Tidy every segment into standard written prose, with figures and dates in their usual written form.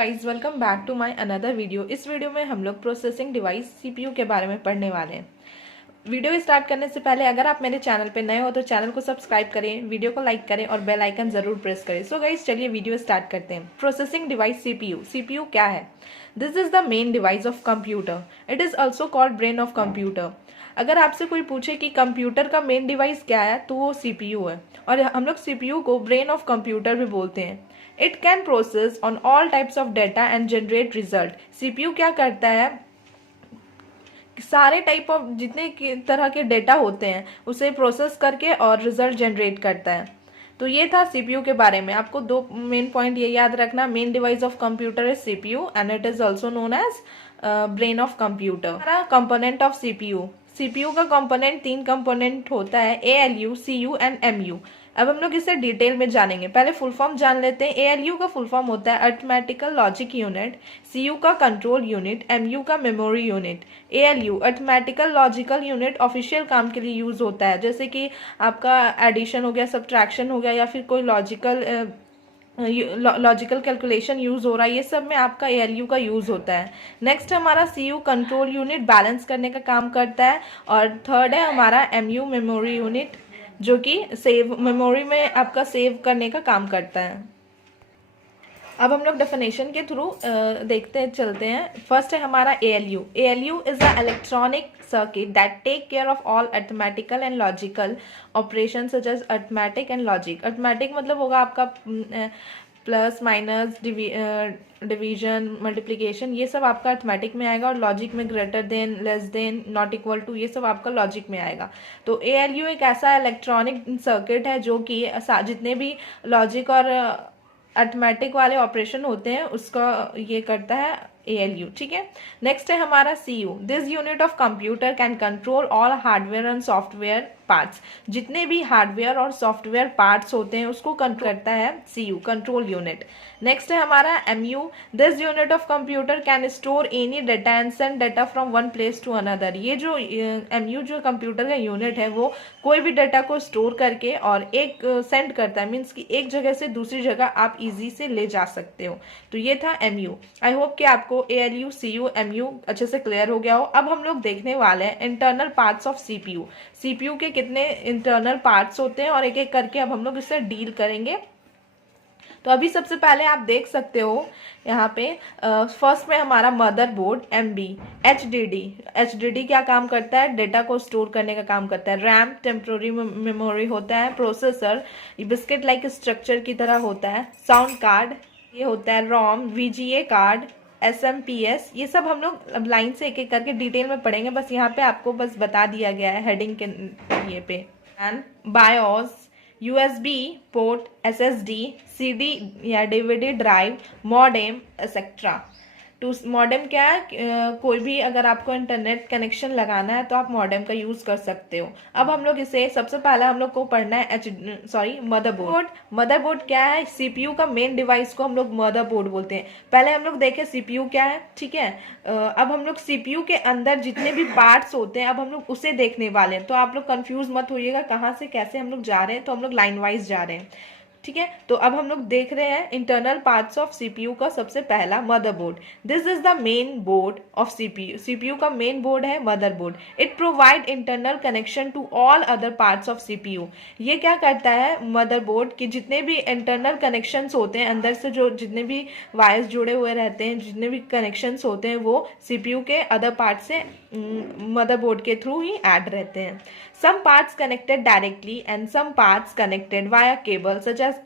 Guys welcome back to my another video. इस वीडियो में हम लोग प्रोसेसिंग डिवाइस सीपीयू के बारे में पढ़ने वाले हैं। वीडियो स्टार्ट करने से पहले अगर आप मेरे चैनल पे नए हो तो चैनल को सब्सक्राइब करें, वीडियो को लाइक करें और बेल आइकन जरूर प्रेस करें। सो गाइस चलिए वीडियो स्टार्ट करते हैं। Processing device CPU. सीपीयू क्या है? This is the main device of computer. It is also called brain of computer. अगर आपसे कोई पूछे कि कंप्यूटर का मेन डिवाइस क्या है तो वो सीपीयू है, और हम लोग सीपीयू को ब्रेन ऑफ कंप्यूटर भी बोलते हैं। It can process on all types of data and generate result. CPU क्या करता है? सारे टाइप ऑफ जितने तरह के डेटा होते हैं उसे प्रोसेस करके और रिजल्ट जनरेट करता है। तो ये था सीपीयू के बारे में। आपको दो मेन पॉइंट ये याद रखना। Main device of computer is CPU and it is also known as brain of computer. Component of CPU. CPU का कंपोनेंट 3 कंपोनेंट होता है, एएलयू, सीयू एंड एमयू। अब हम लोग इसे डिटेल में जानेंगे। पहले फुल फॉर्म जान लेते हैं। एएलयू का फुल फॉर्म होता है अरिथमेटिकल लॉजिक यूनिट, सीयू का कंट्रोल यूनिट, एमयू का memory unit. ALU arithmetical logical unit official काम के लिए यूज होता है, जैसे कि आपका एडिशन हो गया, सब्ट्रैक्शन हो गया, या फिर कोई लॉजिकल कैलकुलेशन यूज हो रहा है, ये सब में आपका एएलयू का यूज होता है। नेक्स्ट हमारा सीयू कंट्रोल यूनिट बैलेंस करने का काम करता है, और थर्ड है हमारा एमयू मेमोरी यूनिट, जो कि सेव मेमोरी में आपका सेव करने का काम करता है। अब हम लोग डेफिनेशन के थ्रू देखते चलते हैं। फर्स्ट है हमारा ALU. ALU is a electronic circuit that take care of all arithmetical and logical operation such as arithmetic and logic. Arithmetic मतलब होगा आपका प्लस माइनस डिवीजन मल्टीप्लिकेशन, ये सब आपका अरिथमेटिक में आएगा, और लॉजिक में greater than, less than, not equal to, ये सब आपका लॉजिक में आएगा। तो एएलयू एक ऐसा इलेक्ट्रॉनिक सर्किट है जो कि जितने भी लॉजिक और अरिथमेटिक वाले ऑपरेशन होते हैं उसका ये करता है एएलयू। ठीक है। नेक्स्ट है हमारा CU. This unit of computer can control all hardware and software parts. जितने भी हार्डवेयर और सॉफ्टवेयर पार्ट्स होते हैं उसको कंट्रोल करता है सीयू, कंट्रोल यूनिट। नेक्स्ट है हमारा MU. This unit of computer can store any data and send data from one place to another. ये जो एमयू जो कंप्यूटर का यूनिट है वो कोई भी डेटा को स्टोर करके और एक सेंड करता है, मीन्स कि एक जगह से दूसरी जगह आप इजी से ले जा सकते हो। तो ये था एमयू। आई होप कि आपको एएलयू, सीयू, एमयू अच्छे से क्लियर हो गया हो। अब हम लोग देखने वाले हैं internal parts of CPU. CPU के कितने इंटरनल पार्ट्स होते हैं और एक एक करके अब हम लोग इससे डील करेंगे। तो अभी सबसे पहले आप देख सकते हो यहाँ पे फर्स्ट में हमारा मदरबोर्ड, एमबी, एचडीडी। एचडीडी क्या काम करता है? डेटा को स्टोर करने का काम करता है। रैम टेम्पोररी मेमोरी होता है। प्रोसेसर बिस्किट लाइक स्ट्रक्चर की तरह होता है। साउंड कार्ड ये होता है। रोम, वीजीए कार्ड, एसएमपीएस, ये सब हम लोग अब लाइन से एक एक करके डिटेल में पढ़ेंगे। बस यहाँ पे आपको बस बता दिया गया है हेडिंग के ये पे। And BIOS, USB port, SSD, CD या डीवीडी ड्राइव, मॉडेम एक्सेट्रा। टू मॉडेम क्या है? कोई भी अगर आपको इंटरनेट कनेक्शन लगाना है तो आप मॉडेम का यूज कर सकते हो। अब हम लोग इसे सबसे पहले हम लोग को पढ़ना है मदरबोर्ड। मदरबोर्ड क्या है? सीपीयू का मेन डिवाइस को हम लोग मदरबोर्ड बोलते हैं। पहले हम लोग देखें सीपीयू क्या है। ठीक है। अब हम लोग सीपीयू के अंदर जितने भी पार्ट्स होते हैं अब हम लोग उसे देखने वाले हैं। तो आप लोग कंफ्यूज मत होइएगा कहाँ से कैसे हम लोग जा रहे हैं। तो हम लोग लाइन वाइज जा रहे हैं। ठीक है। तो अब हम लोग देख रहे हैं इंटरनल पार्ट्स ऑफ सीपीयू का। सबसे पहला motherboard. This is the main board of CPU. CPU का मेन बोर्ड है motherboard. It provide internal connection to all other parts of CPU. ये क्या करता है मदरबोर्ड कि जितने भी इंटरनल कनेक्शंस होते हैं अंदर से, जो जितने भी वायर्स जुड़े हुए रहते हैं, जितने भी कनेक्शंस होते हैं वो सीपीयू के अदर पार्ट से मदरबोर्ड के थ्रू ही ऐड रहते हैं। Some parts connected directly and some parts connected via cable such as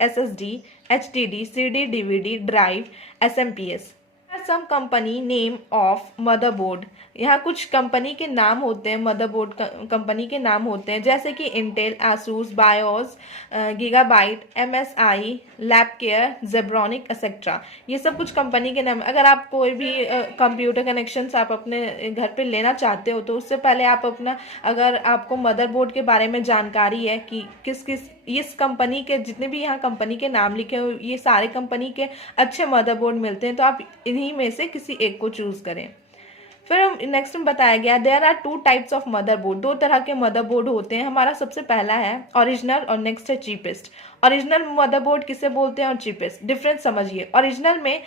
SSD, HDD, CD, DVD, drive, SMPS. Some company name of motherboard. यहाँ कुछ कंपनी के नाम होते हैं, मदरबोर्ड कंपनी के नाम होते हैं, जैसे कि Intel, Asus, BIOS, Gigabyte, MSI, Labcare, Zebronic etcetera. ये सब कुछ कंपनी के नाम। अगर आप कोई भी कंप्यूटर कनेक्शंस आप अपने घर पे लेना चाहते हो तो उससे पहले आप अपना, अगर आपको मदरबोर्ड के बारे में जानकारी है कि किस किस इस कंपनी के जितने भी यहाँ कंपनी के नाम लिखे हो ये सारे कंपनी के अच्छे मदरबोर्ड मिलते हैं, तो आप इन्हीं में से किसी एक को चूज करें। फिर नेक्स्ट में बताया गया there are two types of motherboard, दो तरह के मदरबोर्ड होते हैं। हमारा सबसे पहला है ओरिजिनल और नेक्स्ट है चीपेस्ट। ओरिजिनल मदरबोर्ड किसे बोलते हैं और चीपेस्ट, डिफरेंस समझिए। ओरिजिनल में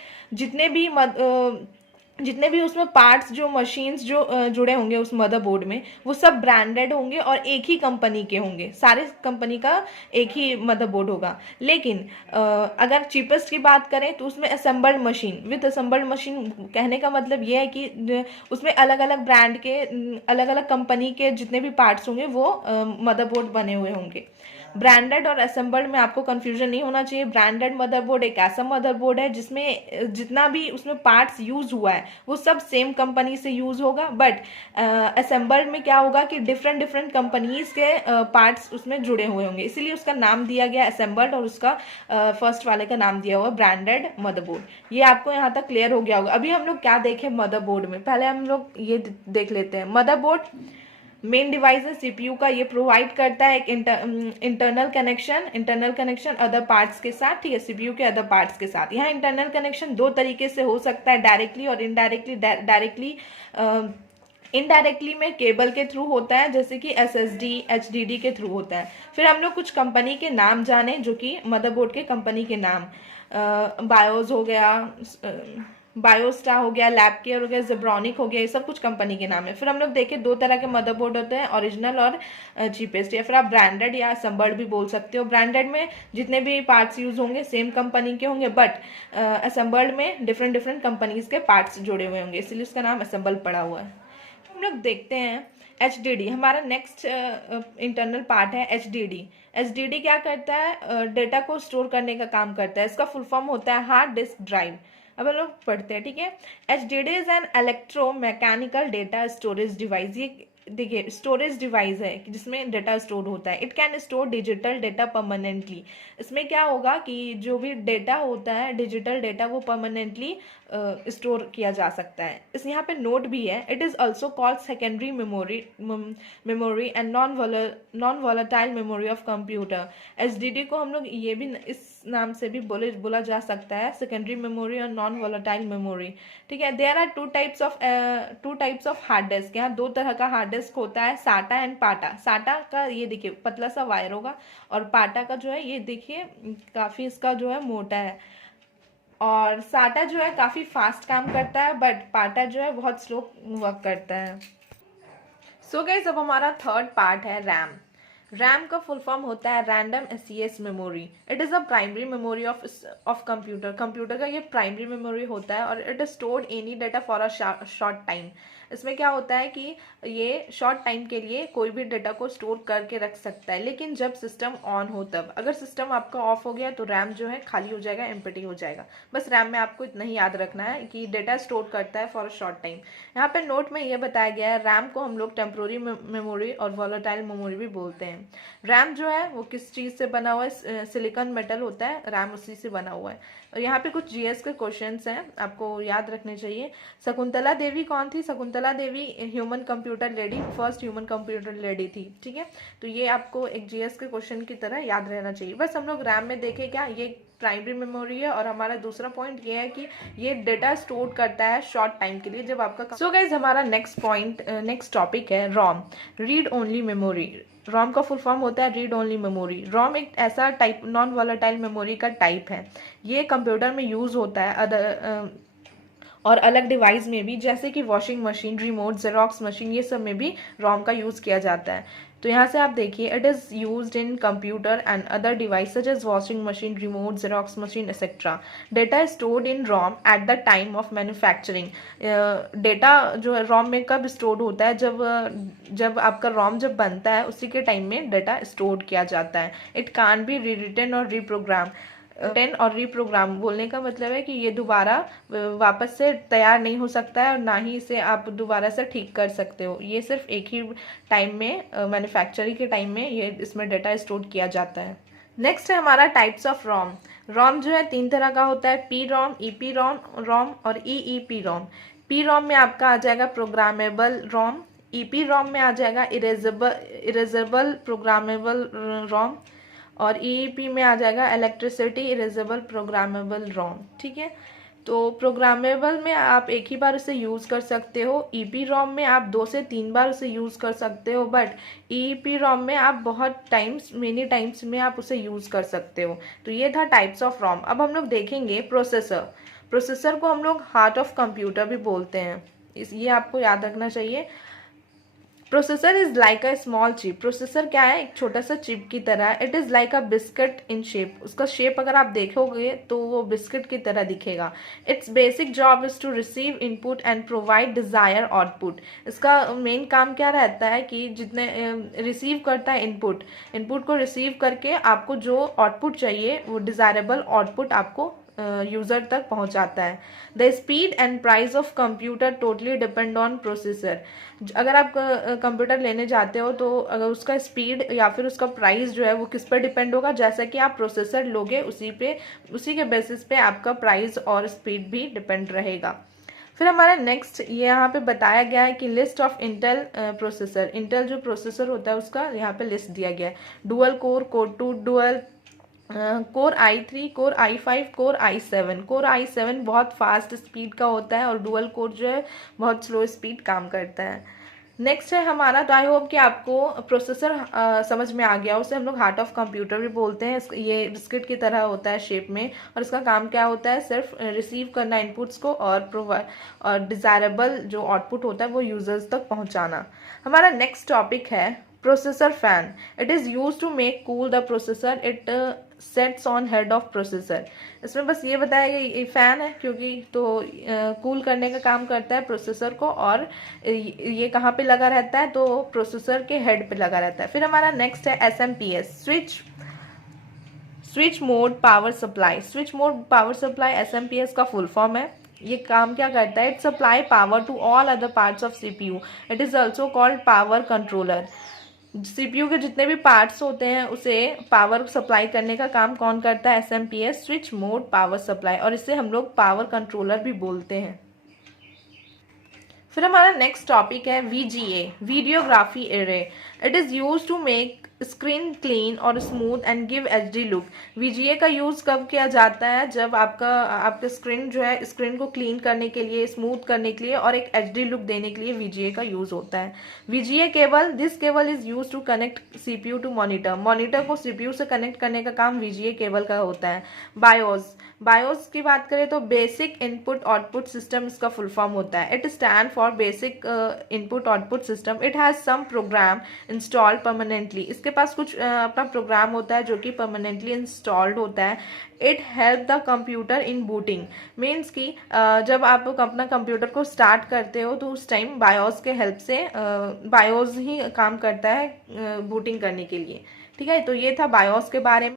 जितने भी उसमें पार्ट्स जो मशीन्स जो जुड़े होंगे उस मदरबोर्ड में, वो सब ब्रांडेड होंगे और एक ही कंपनी के होंगे, सारे कंपनी का एक ही मदरबोर्ड होगा। लेकिन अगर चीपेस्ट की बात करें तो उसमें assembled machine, with assembled machine कहने का मतलब ये है कि उसमें अलग अलग ब्रांड के अलग अलग कंपनी के जितने भी पार्ट्स होंगे वो मदरबोर्ड बने हुए होंगे। ब्रांडेड और असेंबल्ड में आपको कंफ्यूजन नहीं होना चाहिए। ब्रांडेड मदरबोर्ड एक ऐसा मदरबोर्ड है जिसमें जितना भी उसमें पार्ट्स यूज हुआ है वो सब सेम कंपनी से यूज होगा, बट असेंबल्ड में क्या होगा कि डिफरेंट डिफरेंट कंपनीज के पार्ट्स उसमें जुड़े हुए होंगे, इसीलिए उसका नाम दिया गया असेंबल्ड और उसका फर्स्ट वाले का नाम दिया हुआ ब्रांडेड मदरबोर्ड। ये आपको यहाँ तक क्लियर हो गया होगा। अभी हम लोग क्या देखें मदरबोर्ड में, पहले हम लोग ये देख लेते हैं। मदरबोर्ड मेन डिवाइस है सीपीयू का, ये प्रोवाइड करता है एक इंटरनल कनेक्शन अदर पार्ट्स के साथ, ठीक है, सीपीयू के अदर पार्ट्स के साथ। यहाँ इंटरनल कनेक्शन दो तरीके से हो सकता है, डायरेक्टली और इनडायरेक्टली। इनडायरेक्टली में केबल के थ्रू होता है, जैसे कि एसएसडी एचडीडी के थ्रू होता है। फिर हम लोग कुछ कंपनी के नाम जाने, जो कि मदरबोर्ड के कंपनी के नाम, बायोस हो गया, बायोस्टा हो गया, लैब केयर हो गया, जेब्रॉनिक हो गया, ये सब कुछ कंपनी के नाम है। फिर हम लोग देखें दो तरह के मदरबोर्ड होते हैं, ओरिजिनल और चीपेस्ट, या फिर आप ब्रांडेड या असेंबल्ड भी बोल सकते हो। ब्रांडेड में जितने भी पार्ट्स यूज होंगे सेम कंपनी के होंगे, बट असेंबल्ड में डिफरेंट डिफरेंट कंपनीज के पार्ट्स जुड़े हुए होंगे, इसलिए उसका नाम असेंबल्ड पड़ा हुआ है। हम लोग देखते हैं HDD, हमारा नेक्स्ट इंटरनल पार्ट है HDD। HDD क्या करता है, डेटा को स्टोर करने का काम करता है। इसका फुल फॉर्म होता है हार्ड डिस्क ड्राइव। अब हम लोग पढ़ते हैं, ठीक है। HDD is an electromechanical data storage device. ये देखिए स्टोरेज डिवाइस है जिसमें डेटा स्टोर होता है। It can store digital data permanently. इसमें क्या होगा कि जो भी डेटा होता है डिजिटल डेटा वो परमानेंटली स्टोर किया जा सकता है। इस यहाँ पे नोट भी है, it is also called secondary memory and non volatile memory of computer. HDD को हम लोग ये भी इस नाम से भी बोला जा सकता है, सेकेंडरी मेमोरी और नॉन वॉलेटाइल मेमोरी, ठीक है। There are two types of hard disk. यहाँ दो तरह का हार्ड डिस्क होता है, साटा एंड पाटा। साटा का ये देखिए पतला सा वायर होगा, और पाटा का जो है ये देखिए काफी इसका जो है मोटा है। और साटा जो है काफी फास्ट काम करता है, बट पाटा जो है बहुत स्लो वर्क करता है। सो गाइस अब हमारा थर्ड पार्ट है रैम। रैम का फुल फॉर्म होता है random access memory. It is a primary memory of computer. Computer का ये प्राइमरी मेमोरी होता है, और it is stored any data for a short time. इसमें क्या होता है कि ये शॉर्ट टाइम के लिए कोई भी डाटा को स्टोर करके रख सकता है, लेकिन जब सिस्टम ऑन हो तब। अगर सिस्टम आपका ऑफ हो गया तो रैम जो है खाली हो जाएगा, एम्प्टी हो जाएगा। बस रैम में आपको इतना ही याद रखना है कि डेटा स्टोर करता है फॉर अ शॉर्ट टाइम। यहाँ पे नोट में ये बताया गया है रैम को हम लोग टेम्पोररी मेमोरी और वॉलेटाइल मेमोरी भी बोलते हैं। रैम जो है वो किस चीज़ से बना हुआ है, सिलिकॉन मेटल होता है, रैम उसी से बना हुआ है। और यहाँ पे कुछ जीएस के क्वेश्चंस हैं, आपको याद रखने चाहिए। शकुंतला देवी कौन थी? Shakuntala Devi human computer lady, first human computer lady थी, ठीक है। तो ये आपको एक जीएस के क्वेश्चन की तरह याद रहना चाहिए। बस हम लोग रैम में देखें क्या, ये प्राइमरी मेमोरी है, और हमारा दूसरा पॉइंट ये है कि ये डेटा स्टोर करता है शॉर्ट टाइम के लिए जब आपका। सो गाइज हमारा नेक्स्ट टॉपिक है रोम, रीड ओनली मेमोरी। रोम का फुल फॉर्म होता है रीड ओनली मेमोरी। रोम एक ऐसा टाइप नॉन वॉलेटाइल मेमोरी का टाइप है। ये कंप्यूटर में यूज होता है और अलग डिवाइस में भी, जैसे कि washing machine, remote, xerox machine, ये सब में भी रोम का यूज़ किया जाता है। तो यहाँ से आप देखिए it is used in computer and other device such as washing machine, remote, xerox machine etcetera. Data stored in ROM at the time of manufacturing. Data जो है रोम में कब स्टोर्ड होता है, जब आपका रोम जब बनता है उसी के टाइम में डेटा स्टोर्ड किया जाता है। इट कान बी री रिटन और रीप्रोग्राम। और रीप्रोग्राम बोलने का मतलब है कि ये दोबारा वापस से तैयार नहीं हो सकता है, और ना ही इसे आप दोबारा से ठीक कर सकते हो। ये सिर्फ एक ही टाइम में मैन्युफैक्चरिंग के टाइम में ये इसमें डेटा स्टोर किया जाता है। नेक्स्ट है हमारा टाइप्स ऑफ रोम। रोम जो है 3 तरह का होता है, पी रोम, ईपी रोम और ईईपी रोम। पी रोम में आपका आ जाएगा प्रोग्रामेबल रोम, ईपी रोम में आ जाएगा इरेजेबल प्रोग्रामेबल रोम, और ईईपी में आ जाएगा इलेक्ट्रिसिटी इरेजेबल प्रोग्रामेबल रोम, ठीक है। तो प्रोग्रामेबल में आप एक ही बार उसे यूज़ कर सकते हो, EEPROM में आप 2 से 3 बार उसे यूज़ कर सकते हो, बट EEPROM में आप बहुत टाइम्स मेनी टाइम्स में आप उसे यूज़ कर सकते हो। तो ये था टाइप्स ऑफ रोम। अब हम लोग देखेंगे प्रोसेसर। प्रोसेसर को हम लोग हार्ट ऑफ कंप्यूटर भी बोलते हैं, ये आपको याद रखना चाहिए। Processor is like a small chip. Processor क्या है, एक छोटा सा चिप की तरह। It is like a biscuit in shape. उसका शेप अगर आप देखोगे तो वो बिस्किट की तरह दिखेगा। Its basic job is to receive input and provide desire output. इसका मेन काम क्या रहता है कि जितने रिसीव करता है इनपुट को रिसीव करके आपको जो आउटपुट चाहिए वो डिजायरेबल आउटपुट आपको यूज़र तक पहुंचाता है। The speed and price of computer totally depend on processor. अगर आप कंप्यूटर लेने जाते हो तो अगर उसका स्पीड या फिर उसका प्राइस जो है वो किस पर डिपेंड होगा, जैसा कि आप प्रोसेसर लोगे उसी के बेसिस पे आपका प्राइस और स्पीड भी डिपेंड रहेगा। फिर हमारा नेक्स्ट ये यहाँ पे बताया गया है कि list of Intel processor. Intel जो प्रोसेसर होता है उसका यहाँ पे लिस्ट दिया गया है। Dual core, core 2, dual core i3, core i5, core i7। Core i7 बहुत फास्ट स्पीड का होता है और डुअल कोर जो है बहुत स्लो स्पीड काम करता है। नेक्स्ट है हमारा, तो आई होप कि आपको प्रोसेसर समझ में आ गया। उसे हम लोग हार्ट ऑफ कंप्यूटर भी बोलते हैं। ये बिस्किट की तरह होता है शेप में, और इसका काम क्या होता है, सिर्फ रिसीव करना इनपुट्स को और डिज़ायरेबल जो आउटपुट होता है वो यूजर्स तक पहुंचाना। हमारा नेक्स्ट टॉपिक है processor fan. It is use to make cool the processor. It sets on head of processor. इसमें बस ये बताया गया ये फैन है क्योंकि तो कूल करने का काम करता है प्रोसेसर को, और ये कहाँ पे लगा रहता है, तो प्रोसेसर के हेड पे लगा रहता है। फिर हमारा नेक्स्ट है SMPS, switch mode power supply. Switch mode power supply SMPS का फुल फॉर्म है। ये काम क्या करता है, it supply power to all other parts of CPU। It is also called power controller. CPU के जितने भी पार्ट्स होते हैं उसे पावर सप्लाई करने का काम कौन करता है, SMPS, switch mode power supply, और इसे हम लोग पावर कंट्रोलर भी बोलते हैं। फिर हमारा नेक्स्ट टॉपिक है VGA, videography array. It is use to make screen clean और smooth and give HD look. VGA का यूज़ कब किया जाता है, जब आपका स्क्रीन जो है, स्क्रीन को क्लीन करने के लिए, स्मूथ करने के लिए और एक HD लुक देने के लिए VGA का यूज़ होता है। VGA cable, this cable is use to connect CPU to monitor. Monitor को CPU से कनेक्ट करने का काम VGA केबल का होता है। बायोस की बात करें तो बेसिक इनपुट आउटपुट सिस्टम इसका फुल फॉर्म होता है। It stand for basic input output system. It has some program installed permanently. इसके पास कुछ अपना प्रोग्राम होता है जो कि परमानेंटली इंस्टॉल्ड होता है। It help the computer in booting, means कि जब आप अपना कंप्यूटर को स्टार्ट करते हो तो उस टाइम बायोस के हेल्प से बायोस ही काम करता है बूटिंग करने के लिए। ठीक है, तो ये था बायोस के बारे में।